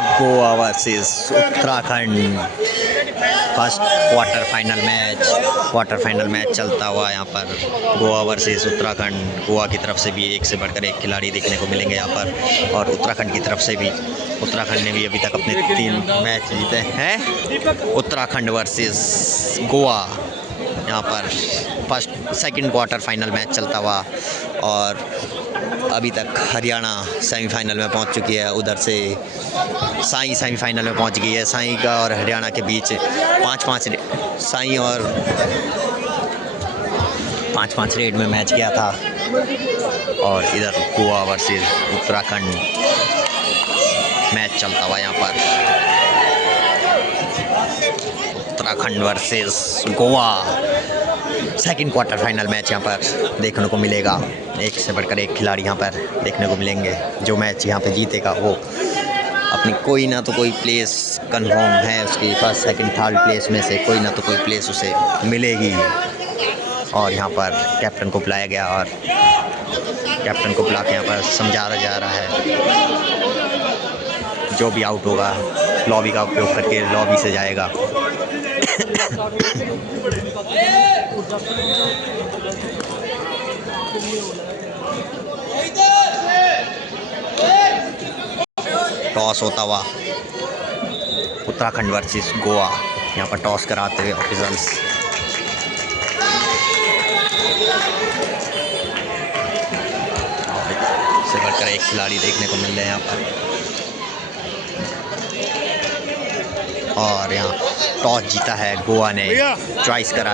Goa versus Uttarakhand first quarter final match चलता हुआ यहाँ पर गोवा वर्सेस उत्तराखंड। गोवा की तरफ से भी एक से बढ़कर एक खिलाड़ी देखने को मिलेंगे यहाँ पर, और उत्तराखंड की तरफ से भी। उत्तराखंड ने भी अभी तक अपने 3 मैच जीते हैं। उत्तराखंड वर्सेस गोवा यहाँ पर सेकंड क्वार्टर फाइनल मैच चलता हुआ, और अभी तक हरियाणा सेमीफाइनल में पहुंच चुकी है। उधर से साई सेमीफाइनल में पहुंच गई है। साई का और हरियाणा के बीच 5-5 साई और 5-5 रेड में मैच किया था। और इधर गोवा वर्सेस उत्तराखंड मैच चलता हुआ यहाँ पर। Uttarakhand versus Goa second quarter final match यहाँ पर देखने को मिलेगा। एक से बढ़कर एक खिलाड़ी यहाँ पर देखने को मिलेंगे। जो मैच यहाँ पे जीतेगा वो अपनी कोई ना तो कोई प्लेस कंफर्म है उसकी, फर्स्ट सेकंड थर्ड प्लेस में से कोई ना तो कोई प्लेस उसे मिलेगी। और यहाँ पर कैप्टन को बुलाया गया, और कैप्टन को बुला के यहाँ पर समझाया जा रहा है। जो भी आउट होगा लॉबी का उपयोग करके लॉबी से जाएगा। टॉस होता हुआ उत्तराखंड वर्सेस गोवा, यहाँ पर टॉस कराते हुए ऑफिसर्स। से बढ़कर एक खिलाड़ी देखने को मिल रहे हैं यहाँ पर। और यहाँ टॉस जीता है गोवा ने, चॉइस करा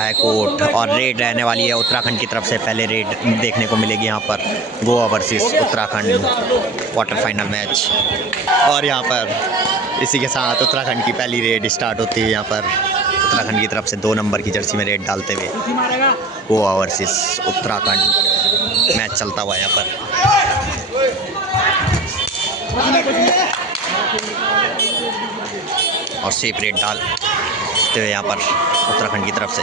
है कोर्ट, और रेड रहने वाली है उत्तराखंड की तरफ से। पहले रेड देखने को मिलेगी यहाँ पर Goa versus Uttarakhand quarter final match. और यहाँ पर इसी के साथ उत्तराखंड की पहली रेड स्टार्ट होती है। यहाँ पर उत्तराखंड की तरफ से 2 नंबर की जर्सी में रेड डालते हुए गोवा वर्सेस उत्तराखंड मैच चलता हुआ यहाँ पर। और सेफ रेड डालते हुए यहाँ पर उत्तराखंड की तरफ से।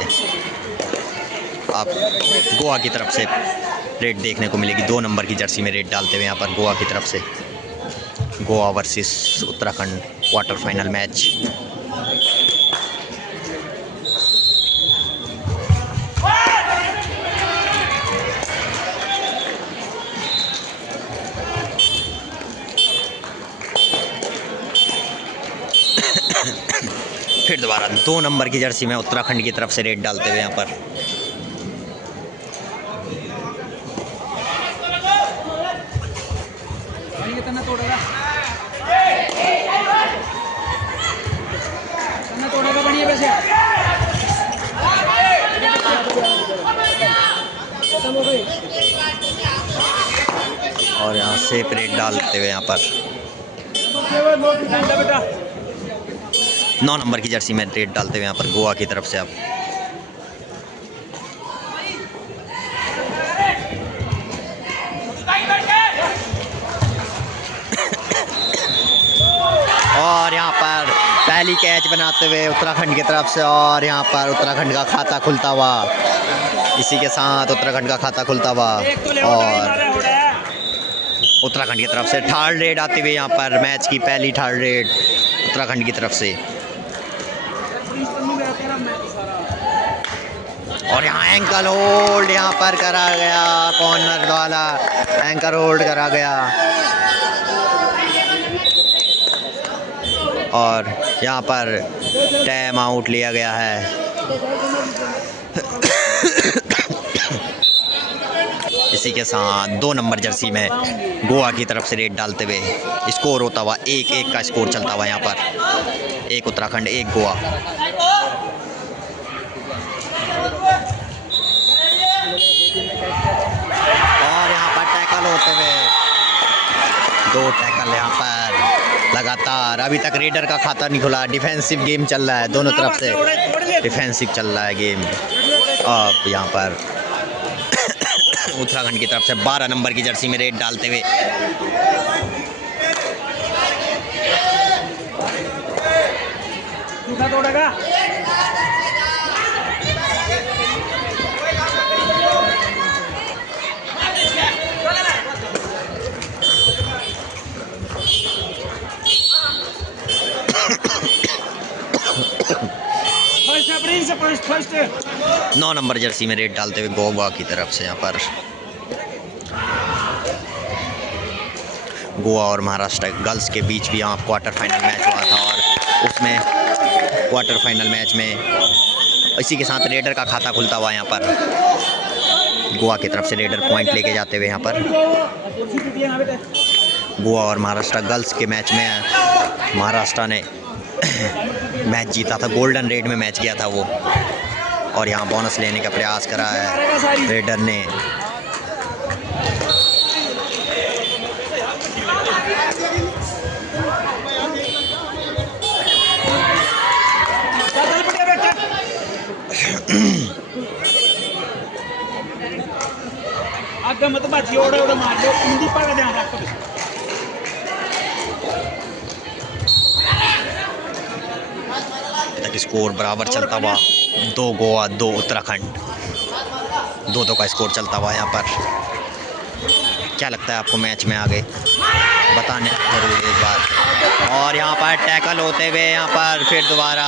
आप गोवा की तरफ से रेड देखने को मिलेगी। 2 नंबर की जर्सी में रेड डालते हुए यहाँ पर गोवा की तरफ से। Goa versus Uttarakhand quarter final match. फिर दोबारा 2 नंबर की जर्सी में उत्तराखंड की तरफ से रेड डालते हुए यहाँ पर। और यहाँ से रेड डालते हुए यहाँ पर 9 नंबर की जर्सी में रेड डालते हुए यहाँ पर गोवा की तरफ से। अब और यहाँ पर पहली कैच बनाते हुए उत्तराखंड की तरफ से, और यहाँ पर उत्तराखंड का खाता खुलता हुआ। इसी के साथ उत्तराखंड का खाता खुलता हुआ, और उत्तराखंड की तरफ से थर्ड रेड आती हुई यहाँ पर। मैच की पहली थर्ड रेड उत्तराखंड की तरफ से। और यहाँ एंकल होल्ड यहाँ पर करा गया, कॉर्नर वाला एंकल होल्ड करा गया। और यहाँ पर टाइम आउट लिया गया है। इसी के साथ 2 नंबर जर्सी में गोवा की तरफ से रेड डालते हुए स्कोर होता हुआ 1-1 का स्कोर चलता हुआ यहाँ पर। 1 उत्तराखंड 1 गोवा। और यहाँ पर टैकल होते हुए 2 टैकल यहाँ पर लगातार। अभी तक रेडर का खाता नहीं खुला। डिफेंसिव गेम चल रहा है, दोनों तरफ से डिफेंसिव चल रहा है गेम। अब यहाँ पर उत्तराखंड की तरफ से 12 नंबर की जर्सी में रेड डालते हुए 9 नंबर जर्सी में रेड डालते हुए गोवा की तरफ से यहाँ पर गोवा और महाराष्ट्र गर्ल्स के बीच भी यहाँ क्वार्टर फाइनल मैच हुआ था और उसमें क्वार्टर फाइनल मैच में इसी के साथ रेडर का खाता खुलता हुआ यहाँ पर गोवा की तरफ से रेडर पॉइंट लेके जाते हुए यहाँ पर गोवा और महाराष्ट्र गर्ल्स के मैच में महाराष्ट्र ने मैच जीता था, गोल्डन रेड में मैच किया था वो, और यहाँ बोनस लेने का प्रयास करा है रेडर ने। आगे मत बाजी ओड़ा ओड़ा मार लो, हिंदी पर ध्यान रखो। तक स्कोर बराबर चलता हुआ 2 गोवा 2 उत्तराखंड, 2-2 का स्कोर चलता हुआ यहाँ पर। क्या लगता है आपको मैच में आगे बताने जरूर एक बार। और यहाँ पर टैकल होते हुए यहाँ पर फिर दोबारा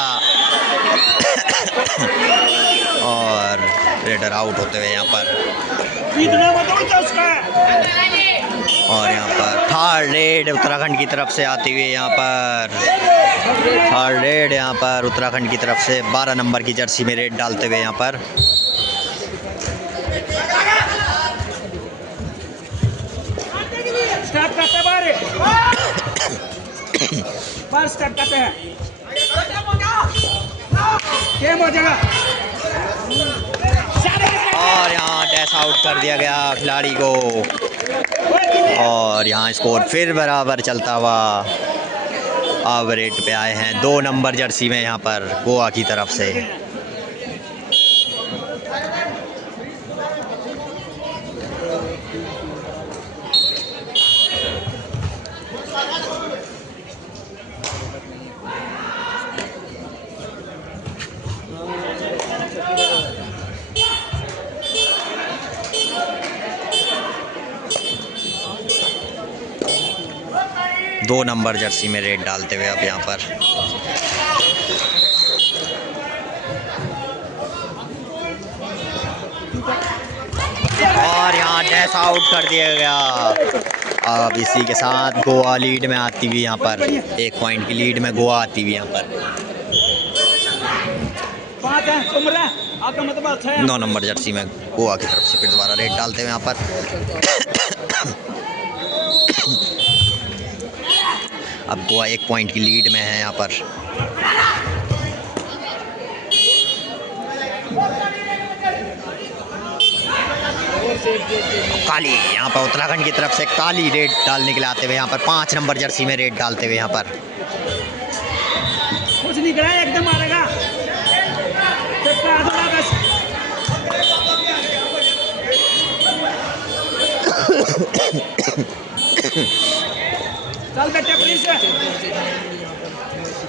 और रेडर आउट होते हुए यहाँ पर, और यहाँ पर थर्ड रेड उत्तराखंड की तरफ से आती हुई यहाँ पर थर्ड रेड यहाँ पर उत्तराखंड की तरफ से 12 नंबर की जर्सी में रेड डालते हुए यहाँ पर स्टार्ट करते हैं बार स्टार्ट करते हैं, गेम हो जाएगा। और यहाँ डैश आउट कर दिया गया खिलाड़ी को, और यहाँ स्कोर फिर बराबर चलता हुआ अब रेड पे आए हैं 2 नंबर जर्सी में यहाँ पर गोवा की तरफ से। दो नंबर जर्सी में रेड डालते हुए अब यहाँ पर और यहाँ डैश आउट कर दिया गया। अब इसी के साथ गोवा लीड में आती हुई यहाँ पर 1 पॉइंट की लीड में गोवा आती हुई यहाँ पर 9 नंबर जर्सी में गोवा की तरफ से फिर दोबारा रेड डालते हुए यहाँ पर अब गोवा 1 पॉइंट की लीड में है यहाँ पर। काली यहाँ पर उत्तराखंड की तरफ से काली रेड डालने के लिए आते हुए यहाँ पर 5 नंबर जर्सी में रेड डालते हुए यहाँ पर कुछ नहीं करा एकदम मारेगा। चल बेटे प्लीज।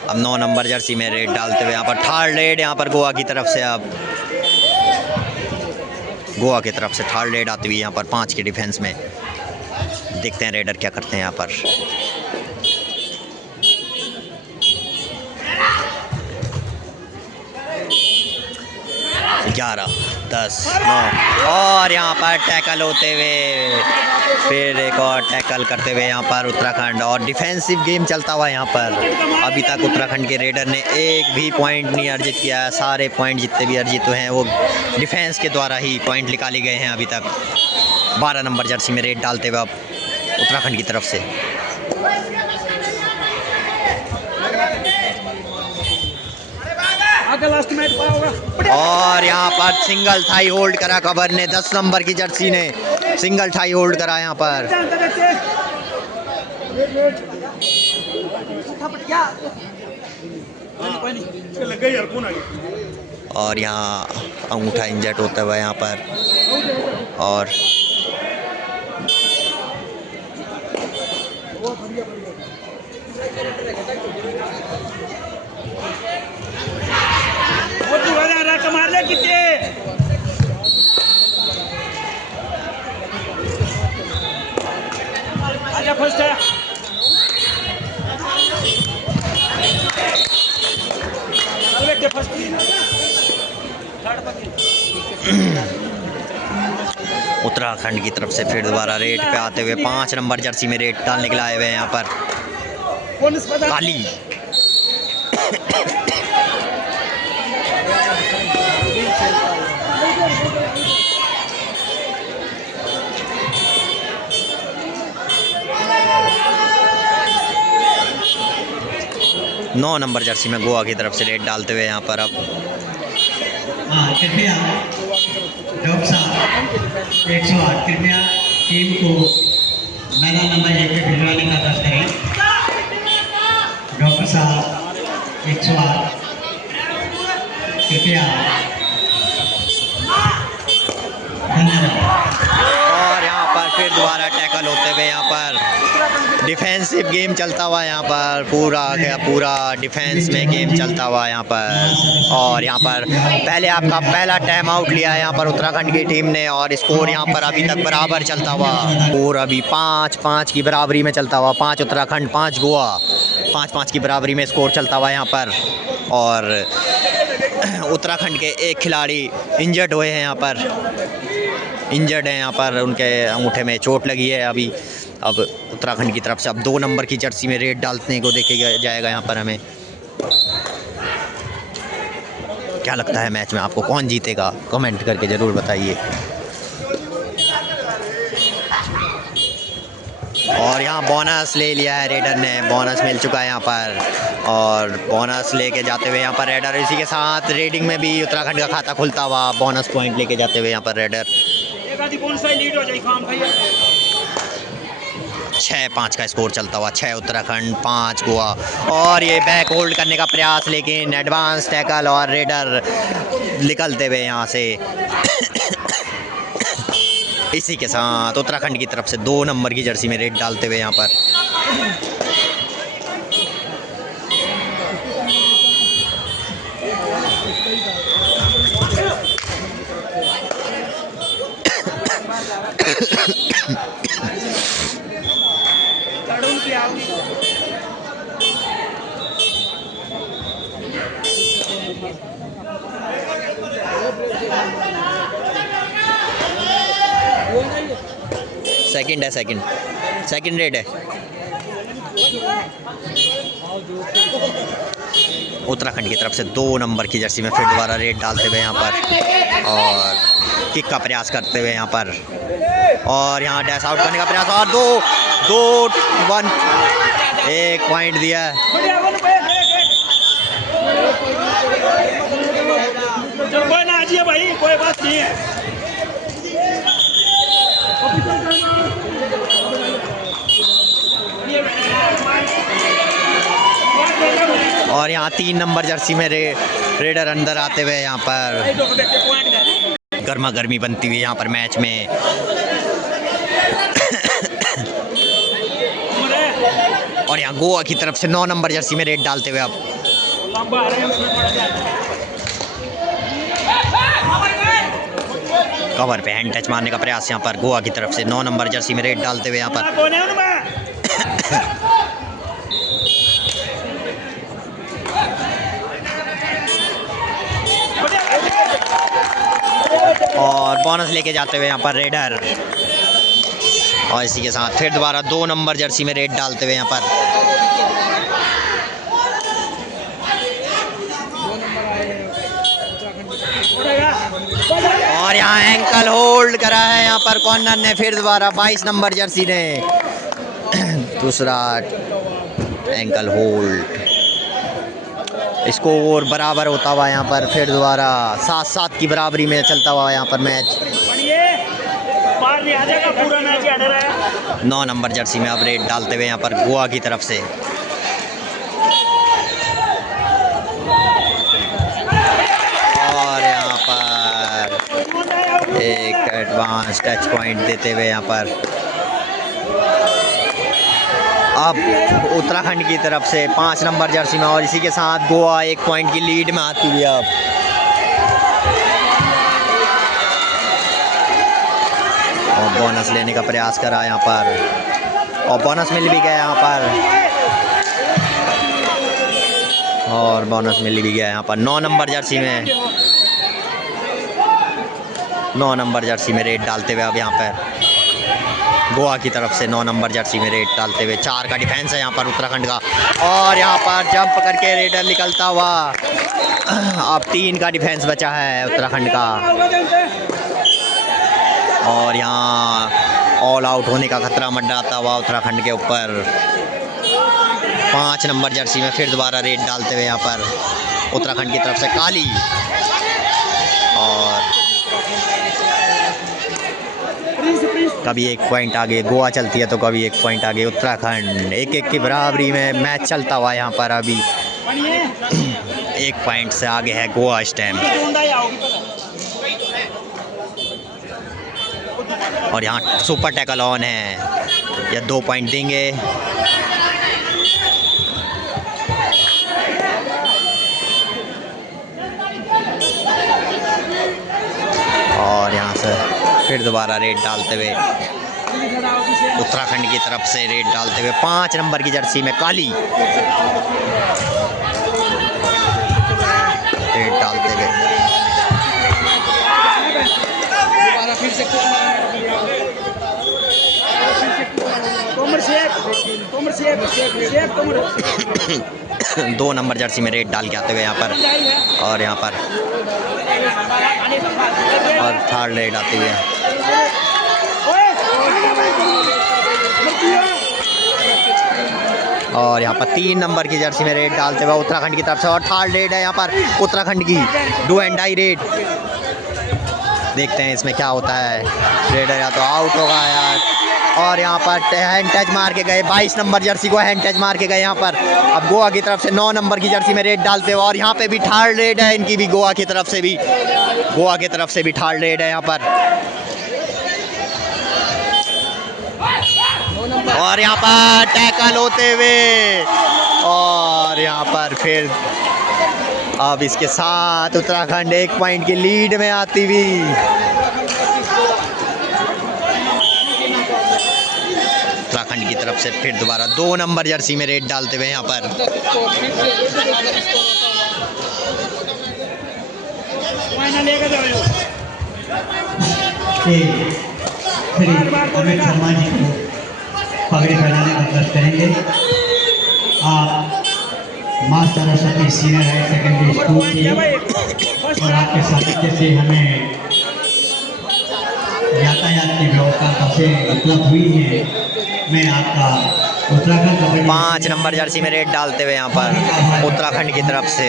अब 9 नंबर जर्सी में रेड डालते हुए यहाँ पर थर्ड रेड यहाँ पर गोवा की तरफ से। अब गोवा की तरफ से थर्ड रेड आती हुई यहाँ पर 5 के डिफेंस में। देखते हैं रेडर क्या करते हैं यहाँ पर। ग्यारह 10 9 और यहाँ पर टैकल होते हुए फिर एक और टैकल करते हुए यहाँ पर उत्तराखंड, और डिफेंसिव गेम चलता हुआ यहाँ पर। अभी तक उत्तराखंड के रेडर ने एक भी पॉइंट नहीं अर्जित किया। सारे पॉइंट जितने भी अर्जित हुए हैं वो डिफेंस के द्वारा ही पॉइंट निकाले गए हैं अभी तक। 12 नंबर जर्सी में रेड डालते हुए अब उत्तराखंड की तरफ से लास्ट मैच होगा। और यहाँ पर सिंगल थाई होल्ड करा कबर ने। 10 नंबर की जर्सी ने सिंगल थाई होल्ड करा यहाँ पर। और यहाँ अंगूठा इंजर्ड होता हुआ यहाँ पर, और मार ले कितने आजा फर्स्ट है। चल बेटे फर्स्ट उत्तराखंड की तरफ से फिर दोबारा रेड पे आते हुए 5 नंबर जर्सी में रेड डालने के लिए आए हुए हैं यहाँ पर कौन अस्पताल? काली। 9 नंबर जर्सी में गोवा की तरफ से रेड डालते हुए यहाँ पर अब कृपया डॉक्टर साहब 108 कृपया टीम को मैदान नंबर 1 पे भिजवाने का आदेश करें। डॉक्टर साहब 108 कृपया। धन्यवाद। और यहाँ पर फिर दोबारा टैकल होते हुए यहाँ पर डिफेंसिव गेम चलता हुआ यहाँ पर पूरा डिफेंस में गेम चलता हुआ यहाँ पर। और यहाँ पर पहले आपका पहला टाइम आउट लिया है यहाँ पर उत्तराखंड की टीम ने और स्कोर यहाँ पर अभी तक बराबर चलता हुआ और अभी 5-5 की बराबरी में चलता हुआ। 5 उत्तराखंड 5 गोवा 5-5 की बराबरी में स्कोर चलता हुआ यहाँ पर। और उत्तराखंड के एक खिलाड़ी इंजर्ड हुए हैं यहाँ पर, इंजर्ड है यहाँ पर, उनके अंगूठे में चोट लगी है अभी। अब उत्तराखंड की तरफ से अब 2 नंबर की जर्सी में रेड डालने को देखे जाएगा यहाँ पर। हमें क्या लगता है मैच में आपको कौन जीतेगा, कमेंट करके ज़रूर बताइए। और यहाँ बोनस ले लिया है रेडर ने, बोनस मिल चुका है यहाँ पर और बोनस लेके जाते हुए यहाँ पर रेडर। इसी के साथ रेडिंग में भी उत्तराखंड का खाता खुलता हुआ, बोनस पॉइंट लेके जाते हुए यहाँ पर रेडर। एक आधी कौन सा लीड हो जाए खाम भैया। 6-5 का स्कोर चलता हुआ, 6 उत्तराखंड 5 गोवा। और ये बैक होल्ड करने का प्रयास लेकिन एडवांस टैकल और रेडर निकलते हुए यहाँ से। इसी के साथ उत्तराखंड की तरफ से 2 नंबर की जर्सी में रेड डालते हुए यहाँ पर सेकंड रेड है। उत्तराखंड की तरफ से 2 नंबर की जर्सी में फिर दोबारा रेड डालते हुए यहाँ पर और किक का प्रयास करते हुए यहाँ पर और यहाँ डैश आउट करने का प्रयास और 2-1 1 पॉइंट दिया है। कोई ना आजिए भाई, कोई बात नहीं है। और यहाँ 3 नंबर जर्सी में रेडर अंदर आते हुए यहाँ पर गर्मा गर्मी बनती हुई यहाँ पर मैच में। और यहाँ गोवा की तरफ से 9 नंबर जर्सी में रेड डालते हुए अब कवर पे हैंड टच मारने का प्रयास यहाँ पर गोवा की तरफ से 9 नंबर जर्सी में रेड डालते हुए यहाँ पर। और बोनस लेके जाते हुए यहाँ पर रेडर और इसी के साथ फिर दोबारा 2 नंबर जर्सी में रेड डालते हुए यहाँ पर और यहाँ एंकल होल्ड करा है यहाँ पर कॉर्नर ने फिर दोबारा 22 नंबर जर्सी ने दूसरा एंकल होल्ड। स्कोर बराबर होता हुआ यहाँ पर फिर दोबारा 7-7 की बराबरी में चलता हुआ यहाँ पर मैच। 9 नंबर जर्सी में अब रेड डालते हुए यहाँ पर गोवा की तरफ से और यहाँ पर एक एडवांस टच पॉइंट देते हुए यहाँ पर अब उत्तराखंड की तरफ से 5 नंबर जर्सी में और इसी के साथ गोवा 1 पॉइंट की लीड में आती हुई अब और बोनस लेने का प्रयास करा यहाँ पर और बोनस मिल भी गया यहाँ पर और बोनस मिल भी गया यहाँ पर 9 नंबर जर्सी में 9 नंबर जर्सी में रेड डालते हुए अब यहाँ पर गोवा की तरफ से 9 नंबर जर्सी में रेड डालते हुए 4 का डिफेंस है यहाँ पर उत्तराखंड का, और यहाँ पर जंप करके रेडर निकलता हुआ। अब 3 का डिफेंस बचा है उत्तराखंड का, और यहाँ ऑल आउट होने का खतरा मंडराता हुआ उत्तराखंड के ऊपर। 5 नंबर जर्सी में फिर दोबारा रेड डालते हुए यहाँ पर उत्तराखंड की तरफ से काली, और कभी 1 पॉइंट आगे गोवा चलती है तो कभी 1 पॉइंट आगे उत्तराखंड। 1-1 की बराबरी में मैच चलता हुआ यहाँ पर अभी 1 पॉइंट से आगे है गोवा इस टाइम। और यहाँ सुपर टैकल ऑन है, या 2 पॉइंट देंगे। और यहाँ से फिर दोबारा रेड डालते हुए उत्तराखंड की तरफ से रेड डालते हुए 5 नंबर की जर्सी में काली रेड डालते हुए। दो नंबर जर्सी में रेड डाल के आते हुए यहाँ पर, और यहाँ पर और 3rd रेड आती हुई है। और यहाँ पर 3 नंबर की जर्सी में रेड डालते हुए उत्तराखंड की तरफ से, और 3rd रेड है यहाँ पर उत्तराखंड की, डू एंड डाई रेड। देखते हैं इसमें क्या होता है। रेडर या तो आउट होगा यार, और यहाँ पर हैंड टच मार के गए, 22 नंबर जर्सी को हैंड टच मार के गए यहाँ पर। अब गोवा की तरफ से 9 नंबर की जर्सी में रेड डालते हुए, और यहाँ पे भी 3rd रेड है इनकी भी, गोवा की तरफ से भी 3rd रेड है यहाँ पर। और यहाँ पर टैकल होते हुए, और यहाँ पर फिर अब इसके साथ उत्तराखंड 1 पॉइंट की लीड में आती हुई। उत्तराखंड की तरफ से फिर दोबारा 2 नंबर जर्सी में रेड डालते हुए यहाँ पर। अमित शर्मा जी को पगड़ी पहनाने का प्रयास करेंगे। आप माँ Saraswati senior higher secondary school की, और आपके सानिध्य से हमें यातायात की व्यवस्था बसें उपलब्ध हुई है। मैं आपका उत्तराखंड 5 नंबर जर्सी में रेड डालते हुए यहाँ पर उत्तराखंड की तरफ से।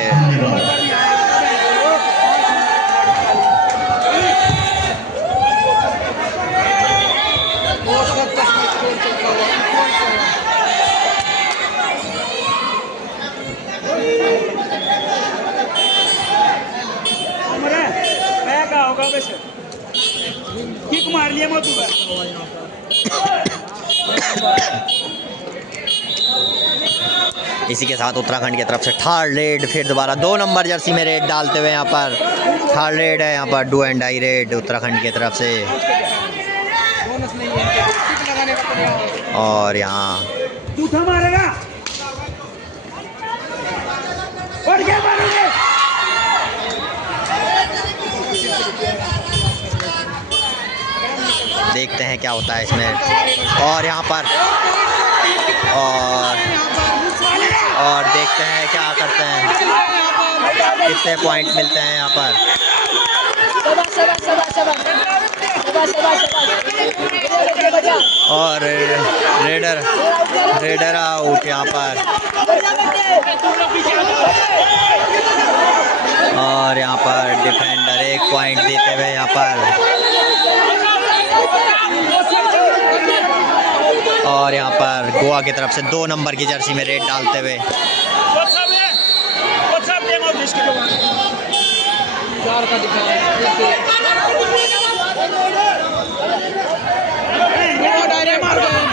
किक मार लिया मत इसी के साथ उत्तराखंड की तरफ से 3rd रेड, फिर दोबारा 2 नंबर जर्सी में रेड डालते हुए यहाँ पर 3rd रेड है यहाँ पर, do and die raid Uttarakhand की तरफ से। और यहाँ जूठा मारेगा, बढ़ के मारेंगे। देखते हैं क्या होता है इसमें। और यहाँ पर और देखते हैं क्या करते हैं, कितने पॉइंट मिलते हैं यहाँ पर। और रेडर आउट यहाँ पर। और यहाँ पर डिफेंडर 1 पॉइंट देते हुए यहाँ पर। और यहाँ पर गोवा की तरफ से 2 नंबर की जर्सी में रेड डालते हुए।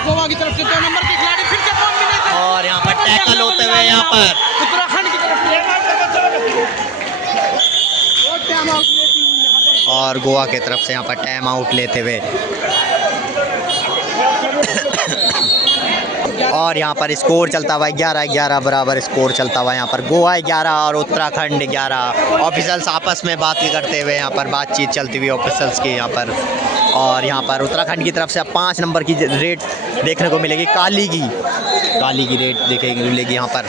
गोवा की तरफ से 2 नंबर के खिलाड़ी फिर से पॉइंट मिले थे। और यहाँ पर टैकल होते हुए यहाँ पर उत्तराखंड की तरफ और गोवा की तरफ से यहाँ पर टाइम आउट लेते हुए। और यहाँ पर स्कोर चलता हुआ 11-11 बराबर स्कोर चलता हुआ यहाँ पर। गोवा 11 और उत्तराखंड 11। ऑफिसर्स आपस में बात करते हुए यहाँ पर बातचीत चलती हुई ऑफिसर्स की यहाँ पर। और यहाँ पर उत्तराखंड की तरफ से अब 5 नंबर की रेड देखने को मिलेगी। काली की रेड देखने को मिलेगी यहाँ पर।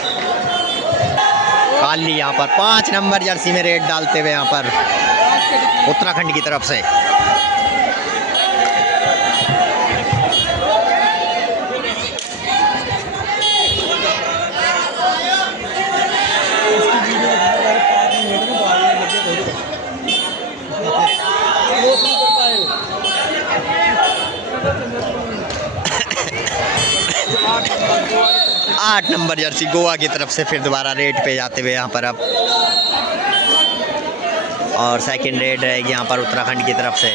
काली यहाँ पर 5 नंबर जर्सी में रेड डालते हुए यहाँ पर उत्तराखंड की तरफ से। आठ नंबर जर्सी गोवा की तरफ से फिर दोबारा रेड पे जाते हुए यहाँ पर अब। और सेकंड रेड रहेगी यहाँ पर उत्तराखंड की तरफ से।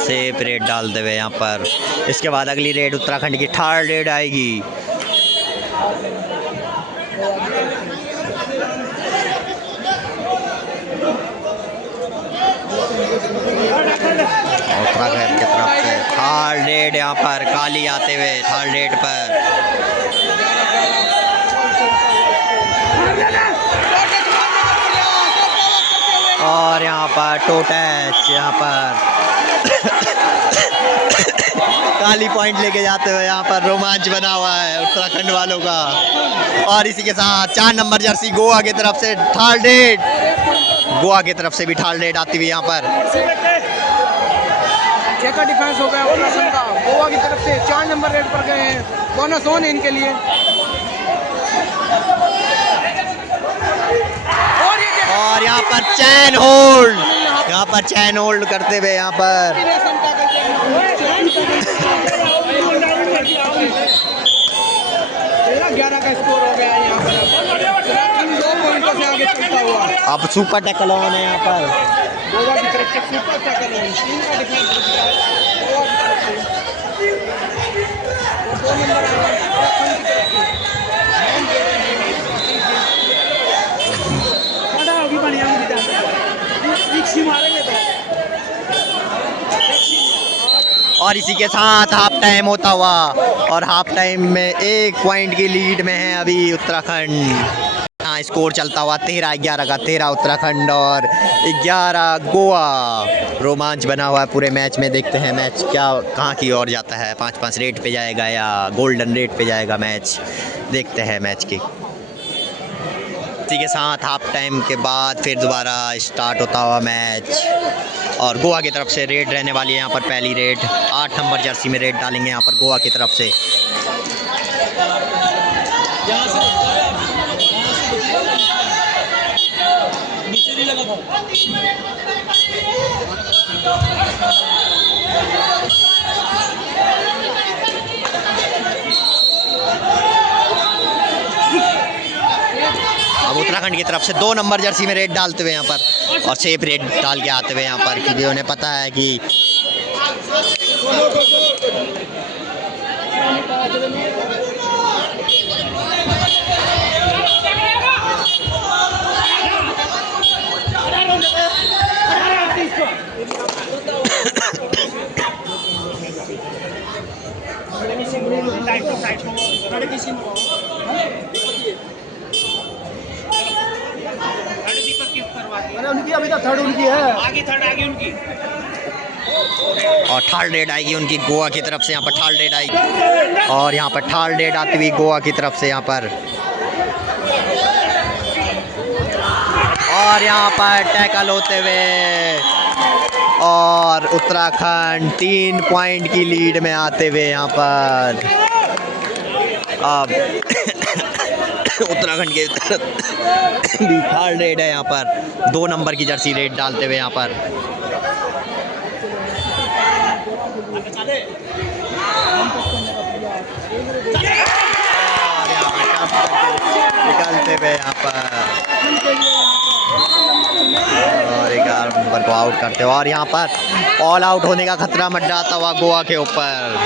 सेफ रेड डालते हुए यहाँ पर। इसके बाद अगली रेड उत्तराखंड की थर्ड रेड आएगी। उत्तराखंड की तरफ से थर्ड रेड यहाँ पर काली आते हुए थर्ड रेड पर। और यहाँ पर टो टच यहाँ पर काली पॉइंट लेके जाते हुए यहाँ पर रोमांच बना हुआ है उत्तराखंड वालों का। और इसी के साथ 4 नंबर जर्सी गोवा की तरफ से थर्ड रेड। गोवा की तरफ से भी थर्ड रेड आती हुई यहाँ पर। चेका डिफेंस हो गया उत्तराखंड का। गोवा की तरफ से 4 नंबर रेड पर गए हैं। बोनस ऑन है इनके लिए। और यहाँ पर चैन होल्ड, यहाँ पर चैन होल्ड करते हुए यहाँ पर 11 का स्कोर हो गया यहाँ पर। 2 पॉइंटों से आगे चलता हुआ। अब सुपर टैकल ऑन है यहाँ पर। गोवा की तरफ से सुपर टैकल ऑन। 3 का डिफेंस हो गया है गोवा की तरफ से। 2 नंबर उत्तराखंड की तरफ से। अभी बढ़िया मारेंगे तो। और इसी के साथ हाफ टाइम होता हुआ और हाफ टाइम में 1 पॉइंट की लीड में है अभी उत्तराखंड। हाँ, स्कोर चलता हुआ 13-11 का। 13 उत्तराखंड और 11 गोवा। रोमांच बना हुआ है पूरे मैच में। देखते हैं मैच क्या कहाँ की ओर जाता है। 5-5 रेट पे जाएगा या गोल्डन रेट पे जाएगा मैच। देखते हैं मैच की। इसी के साथ हाफ टाइम के बाद फिर दोबारा स्टार्ट होता हुआ मैच। और गोवा की तरफ से रेड रहने वाली है यहाँ पर। पहली रेड 8 नंबर जर्सी में रेड डालेंगे यहाँ पर गोवा की तरफ से। अब उत्तराखंड की तरफ से 2 नंबर जर्सी में रेड डालते हुए यहाँ पर और सेफ रेड डाल के आते हुए यहाँ पर, क्योंकि उन्हें पता है कि उनकी अभी तक थर्ड उनकी है। आगे उनकी। और थर्ड रेड आएगी उनकी गोवा की तरफ से। यहाँ पर थर्ड रेड आएगी और यहाँ पर थर्ड रेड आती हुई गोवा की तरफ से यहाँ पर। और यहाँ पर टैकल होते हुए और उत्तराखंड 3 पॉइंट की लीड में आते हुए यहाँ पर। अब उत्तराखंड के भी थर्ड रेड है यहाँ पर। 2 नंबर की जर्सी रेड डालते हुए यहाँ पर। और यहाँ पर निकालते हुए यहाँ पर और 11 नंबर को आउट करते हुए, और यहाँ पर ऑल आउट होने का खतरा मंडराता हुआ गोवा के ऊपर।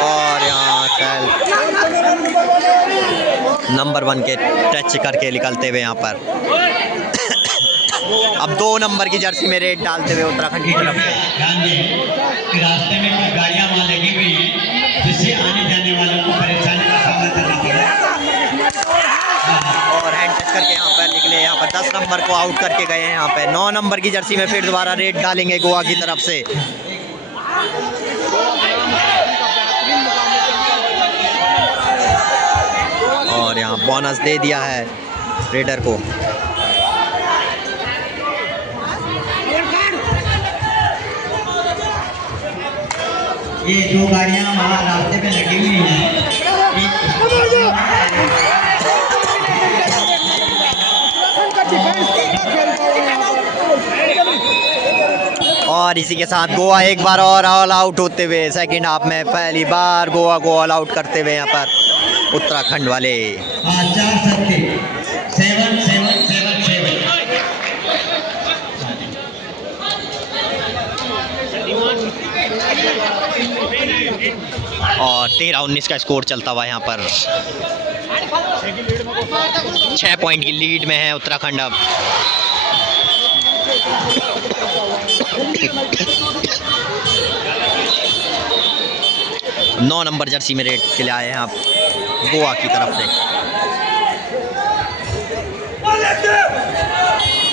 और यहाँ नंबर 1 के टच करके निकलते हुए यहाँ पर अब 2 नंबर की जर्सी में रेड डालते हुए उत्तराखंड की तरफ से। ध्यान दें कि रास्ते में कुछ गाड़ियां वहाँ लगी हुई हैं जिससे आने जाने वालों को परेशानी का सामना करना पड़ा। और हैंड टच करके यहाँ पर निकले, यहाँ पर 10 नंबर को आउट करके गए हैं। यहाँ पे 9 नंबर की जर्सी में फिर दोबारा रेड डालेंगे गोवा की तरफ से। और यहाँ बोनस दे दिया है रेडर को। ये 2 गाड़ियां वहाँ रास्ते में लगी हुई हैं। और इसी के साथ गोवा एक बार और ऑल आउट होते हुए सेकंड हाफ में पहली बार गोवा को ऑल आउट करते हुए यहाँ पर उत्तराखंड वाले। 4-7 और 13-19 का स्कोर चलता हुआ यहाँ पर 6 पॉइंट की लीड में है उत्तराखंड अब। नौ नंबर जर्सी में रेड के लिए आए हैं आप गोवा की तरफ से।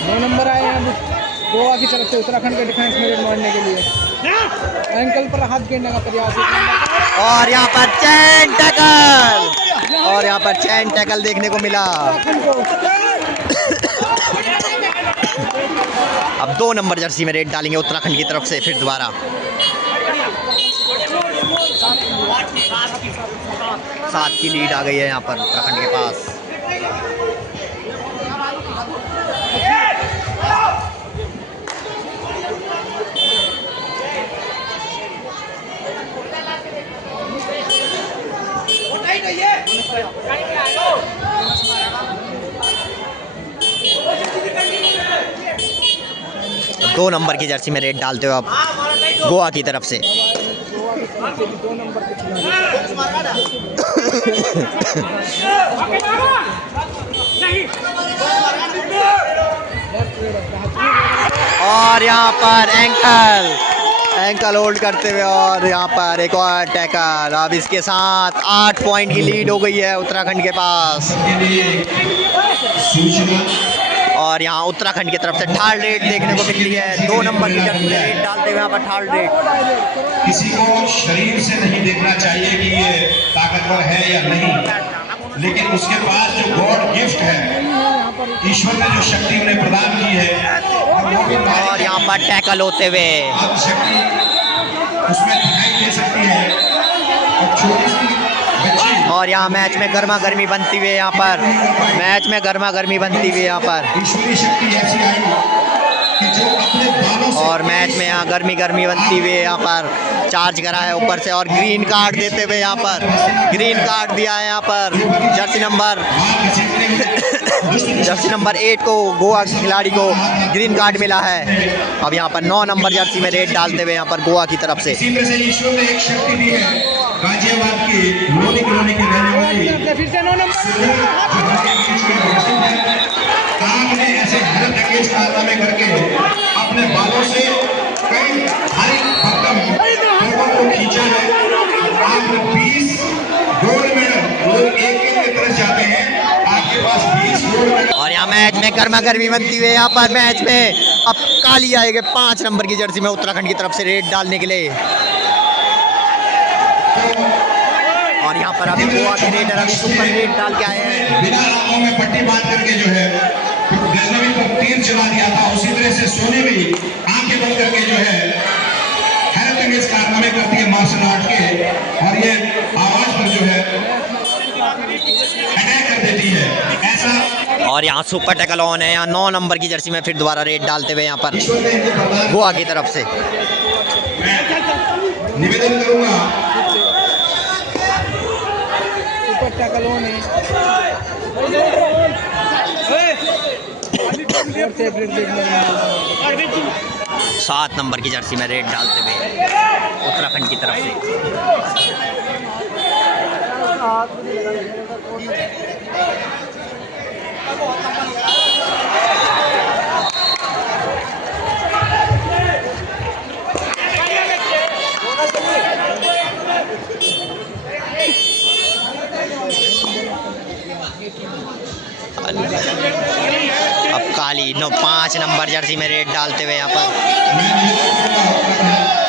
9 नंबर आए हैं गोवा की तरफ से उत्तराखंड के डिफेंस में रेड मारने के लिए। एंकल पर हाथ गिरने का प्रयास, और यहाँ पर चैन टैकल, और यहाँ पर चैन टैकल देखने को मिला। अब 2 नंबर जर्सी में रेड डालेंगे उत्तराखंड की तरफ से फिर दोबारा। 7 की लीड आ गई है यहाँ पर उत्तराखंड के पास। दो नंबर की जर्सी में रेड डालते हो आप गोवा की तरफ से। और यहाँ पर एंकल होल्ड करते हुए, और यहाँ पर एक और टैकल। अब इसके साथ 8 पॉइंट की लीड हो गई है उत्तराखंड के पास। और यहाँ उत्तराखंड की तरफ से थर्ड रेड देखने को मिली है। 2 नंबर की जर्सी में रेड डालते हुए यहाँ पर थर्ड रेड। किसी को शरीर से नहीं देखना चाहिए कि ये ताकतवर है या नहीं, लेकिन उसके पास जो गॉड गिफ्ट है, ईश्वर ने जो शक्ति उन्हें प्रदान की है, और यहाँ पर टैकल होते हुए शक्ति उसमें दिखाई दे सकती है। और छोटी सी बच्ची, और यहाँ मैच में गर्मा गर्मी बनती हुई यहाँ पर, मैच में गर्मा गर्मी बनती हुई यहाँ पर। ईश्वरीय शक्ति ऐसी आई कि जो अपने बालों से, और मैच में यहाँ गर्मी बनती हुई यहाँ पर चार्ज करा है ऊपर से, और ग्रीन कार्ड देते हुए यहाँ पर ग्रीन कार्ड दिया है यहाँ पर जर्सी नंबर 8 को गोवा के खिलाड़ी को ग्रीन कार्ड मिला है। अब यहाँ पर 9 नंबर जर्सी में रेड डालते हुए यहाँ पर गोवा की तरफ से। इसी में से ईश्वर ने एक शक्ति दी है गाजियाबाद की लोनी कॉलोनी की रहने वाली। फिर से 9 नंबर आपने ऐसे हेल्थ अंगेज कारनामे करके अपने बालों से कई भारी भरकम लोगों को खींचा है। आपने 20 गोल्ड मेडल, लोग एक की तरफ जाते हैं, आपके पास 20 गोल्ड मेडल। और यहाँ मैच में गर्मा गर्मी बनती हुई यहाँ पर मैच में अब काली आएगी 5 नंबर की जर्सी में उत्तराखंड की तरफ से रेड डालने के लिए। और यहाँ पर अभी गोवा के रेडर अभी सुपर रेड डाल के आए हैं। बिना आंखों में पट्टी बांध करके जो है गजनवी पर तीर चला दिया था, उसी तरह से सोने भी आंखें बंद करके जो है हैरत अंगेज कारनामे करती है मार्शल आर्ट के, और ये आवाज पर जो है अटैक कर देती है ऐसा। और यहाँ सुपर टैकल ऑन है यहाँ 9 नंबर की जर्सी में फिर दोबारा रेड डालते हुए यहाँ पर ईश्वर ने इनको प्रदान। गोवा की तरफ से। मैं निवेदन करूंगा सुपर टैकल ऑन है। सात नंबर की जर्सी में रेड डालते हुए उत्तराखंड की तरफ से अब काली 5 नंबर जर्सी में रेड डालते हुए यहाँ पर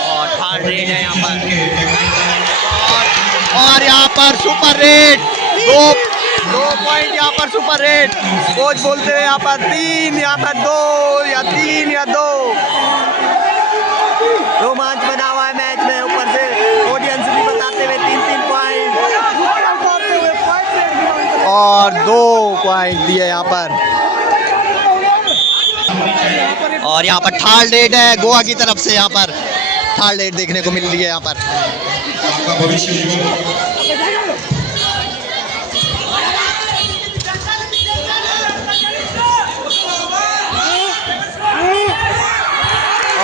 और थर्ड रेड है यहाँ पर और यहाँ पर सुपर रेड दो पॉइंट यहाँ पर सुपर रेड कोच बोलते हुए यहाँ पर 3 यहाँ पर 2 या 3 या 2 रोमांच बना हुआ है मैच में ऊपर से ऑडियंस भी बताते हुए 3 पॉइंट और 2 पॉइंट दिए यहाँ पर और यहाँ पर थर्ड रेड है गोवा की तरफ से यहाँ पर थर्ड रेड देखने को मिल रही है यहाँ पर आपका भविष्य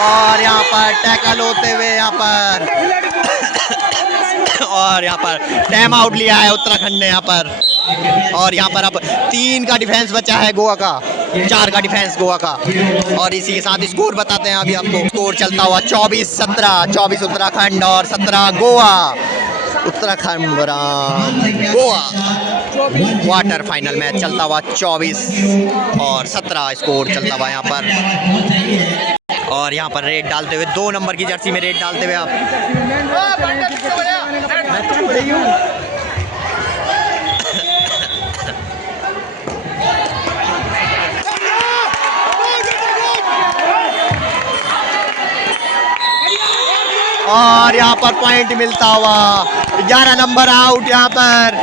और यहाँ पर टैकल होते हुए यहाँ पर और यहाँ पर टाइम आउट लिया है उत्तराखंड ने यहाँ पर और यहाँ पर अब 3 का डिफेंस बचा है गोवा का 4 का डिफेंस गोवा का और इसी के साथ स्कोर बताते हैं अभी आपको स्कोर चलता हुआ 24-17 24 उत्तराखंड और 17 Goa Uttarakhand Goa quarter final match चलता हुआ 24 और 17 स्कोर चलता हुआ यहाँ पर और यहाँ पर रेड डालते हुए 2 नंबर की जर्सी में रेड डालते हुए आप और यहाँ पर पॉइंट मिलता हुआ 11 नंबर आउट यहाँ पर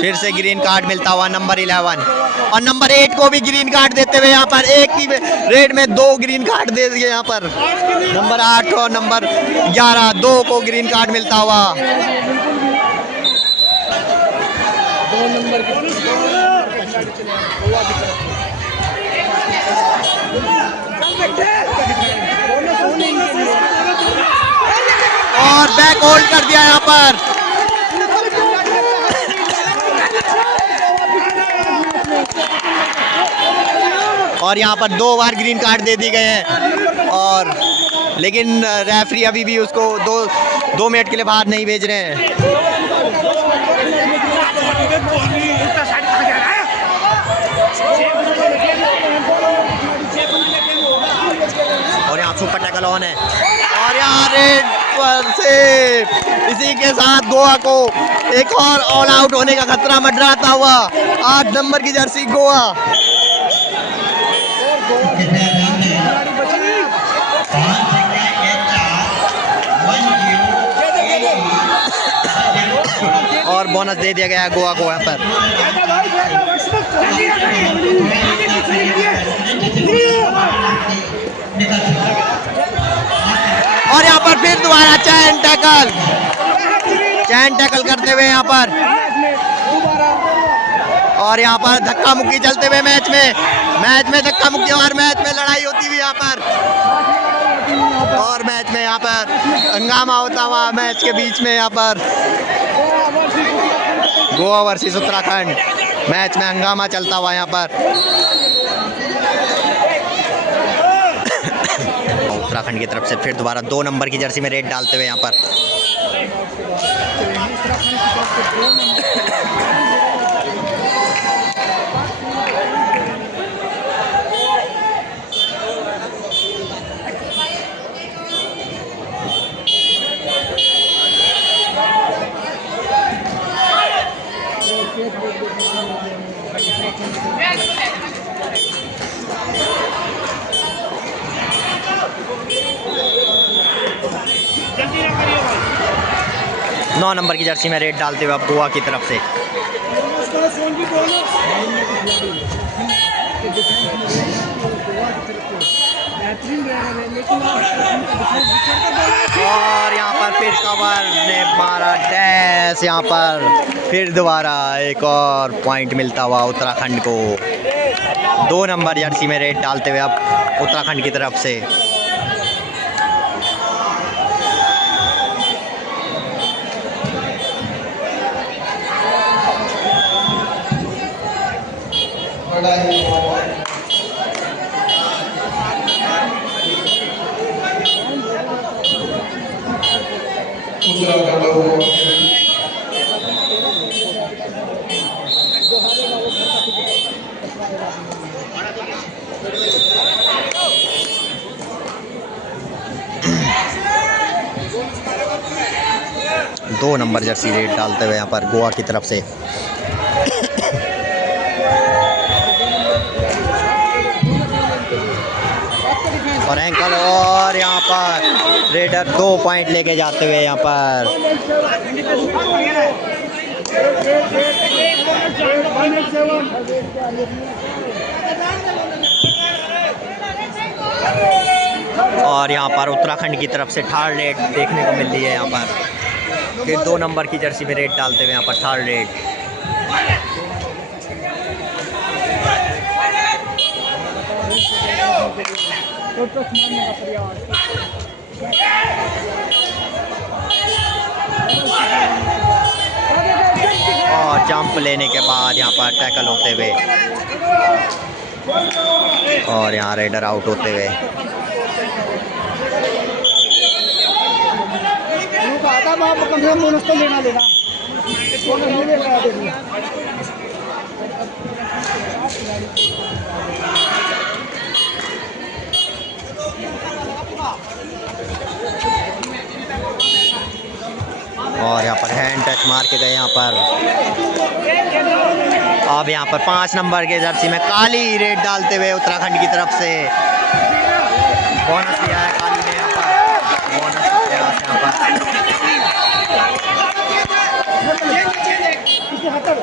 फिर से ग्रीन कार्ड मिलता हुआ नंबर 11 और नंबर 8 को भी ग्रीन कार्ड देते हुए यहाँ पर एक ही रेड में 2 ग्रीन कार्ड दे दिए यहाँ पर नंबर 8 और नंबर 11 2 को ग्रीन कार्ड मिलता हुआ और बैक होल्ड कर दिया यहाँ पर और यहाँ पर 2 बार ग्रीन कार्ड दे दिए गए हैं और लेकिन रेफरी अभी भी उसको 2 मिनट के लिए बाहर नहीं भेज रहे हैं और यहाँ सुपर टैकल ऑन है और यहाँ रेड पर से इसी के साथ गोवा को एक और ऑल आउट होने का खतरा मंडराता हुआ 8 नंबर की जर्सी गोवा और बोनस दे दिया गया है गोवा को यहाँ पर और यहाँ पर फिर दोबारा चैन टैकल करते हुए यहाँ पर और यहाँ पर धक्का मुक्की चलते हुए मैच में धक्का मुक्की और मैच में लड़ाई होती हुई यहाँ पर और मैच में यहाँ पर हंगामा होता हुआ मैच के बीच में यहाँ पर गोवा वर्सेस उत्तराखंड मैच में हंगामा चलता हुआ यहाँ पर उत्तराखंड की तरफ से फिर दोबारा 2 नंबर की जर्सी में रेड डालते हुए यहाँ पर जल्दी ना करिए भाई। 9 नंबर की जर्सी में रेड डालते हुए अब गोवा की तरफ से बेहतरीन रह रहे हैं, लेकिन और यहाँ पर फिर कवर ने मारा डैश। यहाँ पर फिर दोबारा एक और पॉइंट मिलता हुआ उत्तराखंड को। 2 नंबर जर्सी में रेड डालते हुए अब उत्तराखंड की तरफ से। दो नंबर जर्सी रेड डालते हुए यहाँ पर गोवा की तरफ से। और एंकल, और यहाँ पर रेडर 2 पॉइंट लेके जाते हुए यहाँ पर। और यहाँ पर उत्तराखंड की तरफ से थर्ड रेड देखने को मिल रही है। यहाँ पर फिर 2 नंबर की जर्सी में रेड डालते हुए यहाँ पर थर्ड रेड। और जंप लेने के बाद यहाँ पर टैकल होते हुए और यहाँ रेडर आउट होते हुए। कम से कम बोनस तो लेना लेना। और यहाँ पर हैंड टच मार के गए यहाँ पर। अब यहाँ पर 5 नंबर के जर्सी में काली रेड डालते हुए उत्तराखंड की तरफ से बोनस लिया है काली ने। यहाँ पर बोनस यहाँ पर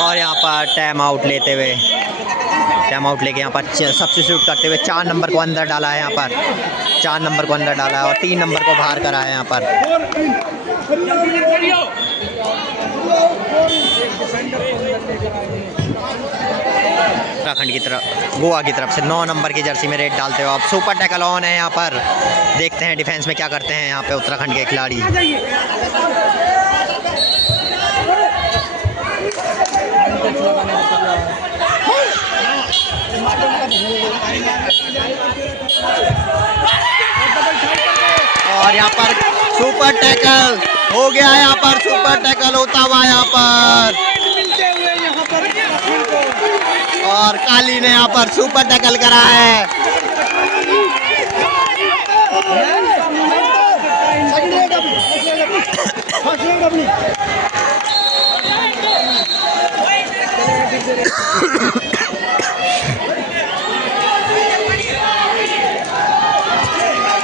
और यहाँ पर टाइम आउट लेते हुए, टाइम आउट लेके यहाँ पर सब्स्टिट्यूट करते हुए 4 नंबर को अंदर डाला है। यहाँ पर 4 नंबर को अंदर डाला है और 3 नंबर को बाहर करा है। यहाँ पर उत्तराखंड की तरफ, गोवा की तरफ से 9 नंबर की जर्सी में रेड डालते हुए अब सुपर टैकल ऑन है। यहाँ पर देखते हैं डिफेंस में क्या करते हैं यहाँ पे उत्तराखंड के खिलाड़ी। और यहाँ पर सुपर टैकल हो गया। यहाँ पर सुपर टैकल होता हुआ यहाँ पर और काली ने यहाँ पर सुपर टैकल करा है।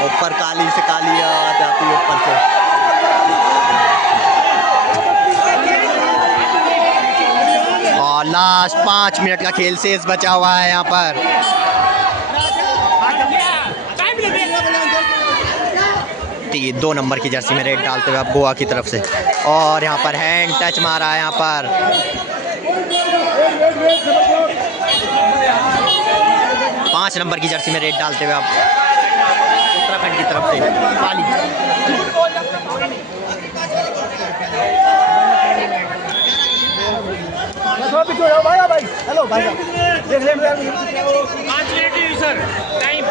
ऊपर काली से काली आ जाती है ऊपर से। और लास्ट 5 मिनट का खेल शेष बचा हुआ है यहाँ पर। ये 2 नंबर की जर्सी में रेड डालते हुए अब गोवा की तरफ से और यहाँ पर हैंड टच मारा है। यहाँ पर 5 नंबर की जर्सी में रेड डालते हुए अब उत्तराखंड की तरफ से काली। हेलो भाई, 5 मिनट सर टाइम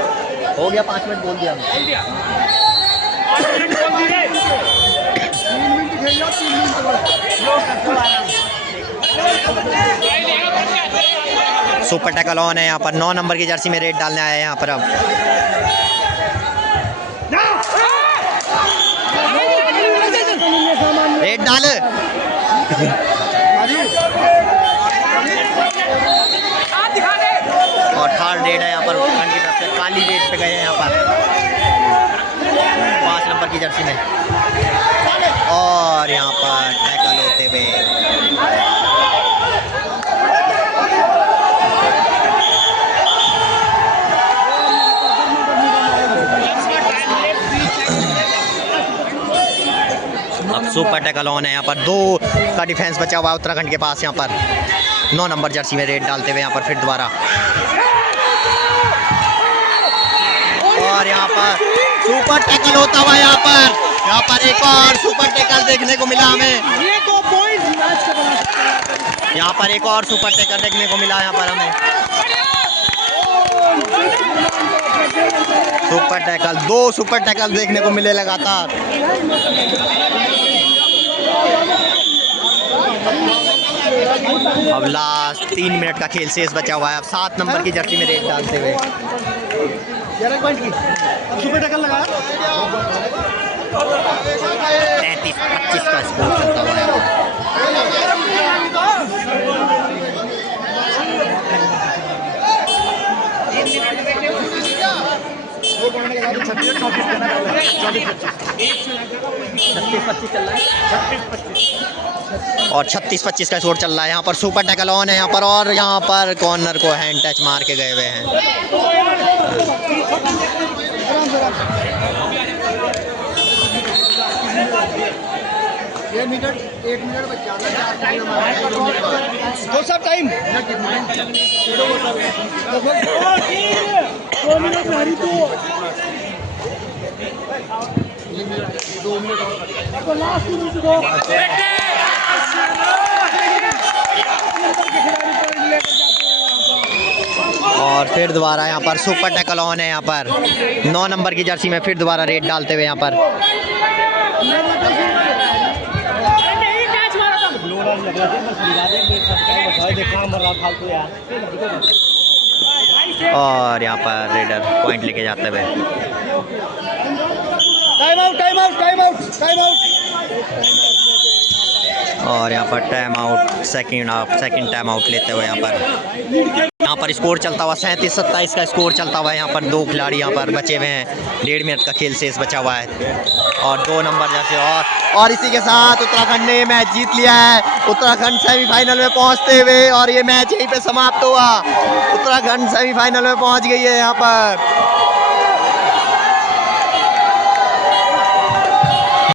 हो गया। 5 मिनट बोल दिया। 5 मिनट बोल दिए। 3 मिनट खेल जाओ, 3 मिनट। सुपर टैकल ऑन है। यहाँ पर 9 नंबर की जर्सी में रेड डालने आया है यहाँ पर। अब रेड डाल और थर्ड रेड है यहाँ पर उत्तराखंड की तरफ से। काली रेड पे गए हैं यहाँ पर। जर्सी में, और यहाँ पर टैकल होते हुए अब सुपर टैकल ऑन है। यहाँ पर 2 का डिफेंस बचा हुआ है उत्तराखंड के पास। यहाँ पर 9 नंबर जर्सी में रेड डालते हुए यहाँ पर फिर दोबारा, और यहाँ पर सुपर टैकल होता हुआ यहाँ पर एक और सुपर टैकल देखने को मिला हमें। ये 2 पॉइंट मैच का बना सकते हैं। यहाँ पर एक और सुपर टैकल देखने को मिला यहाँ पर हमें। सुपर टैकल, 2 सुपर टैकल देखने को मिले लगातार। अब लास्ट 3 मिनट का खेल शेष बचा हुआ है। अब 7 नंबर की जर्सी में रेड डालते हुए 33-25 का स्कोर चलता हुआ है। और 36-25 का स्कोर चल रहा है। यहाँ पर सुपर टैकल ऑन है यहाँ पर, और यहाँ पर कॉर्नर को हैंड टच मार के गए हुए हैं। टाइम 2 मिनट में हरी तो लास्ट और फिर दोबारा यहाँ पर सुपर टैकल ऑन है। यहाँ पर 9 नंबर की जर्सी में फिर दोबारा रेड डालते हुए यहाँ पर, और यहाँ पर रेडर पॉइंट लेके जाते हुए। Time out time out time out time out. और यहाँ पर time out, second time out लेते हुए यहाँ पर स्कोर चलता हुआ 37-27 का स्कोर चलता हुआ है। यहाँ पर 2 खिलाड़ी यहाँ पर बचे हुए हैं। 1.5 मिनट का खेल शेष बचा हुआ है, और 2 नंबर जैसे, और इसी के साथ उत्तराखंड ने मैच जीत लिया है। उत्तराखंड सेमीफाइनल में पहुंचते हुए, और ये मैच यहीं पे समाप्त हुआ। उत्तराखंड सेमीफाइनल में पहुंच गई है यहाँ पर।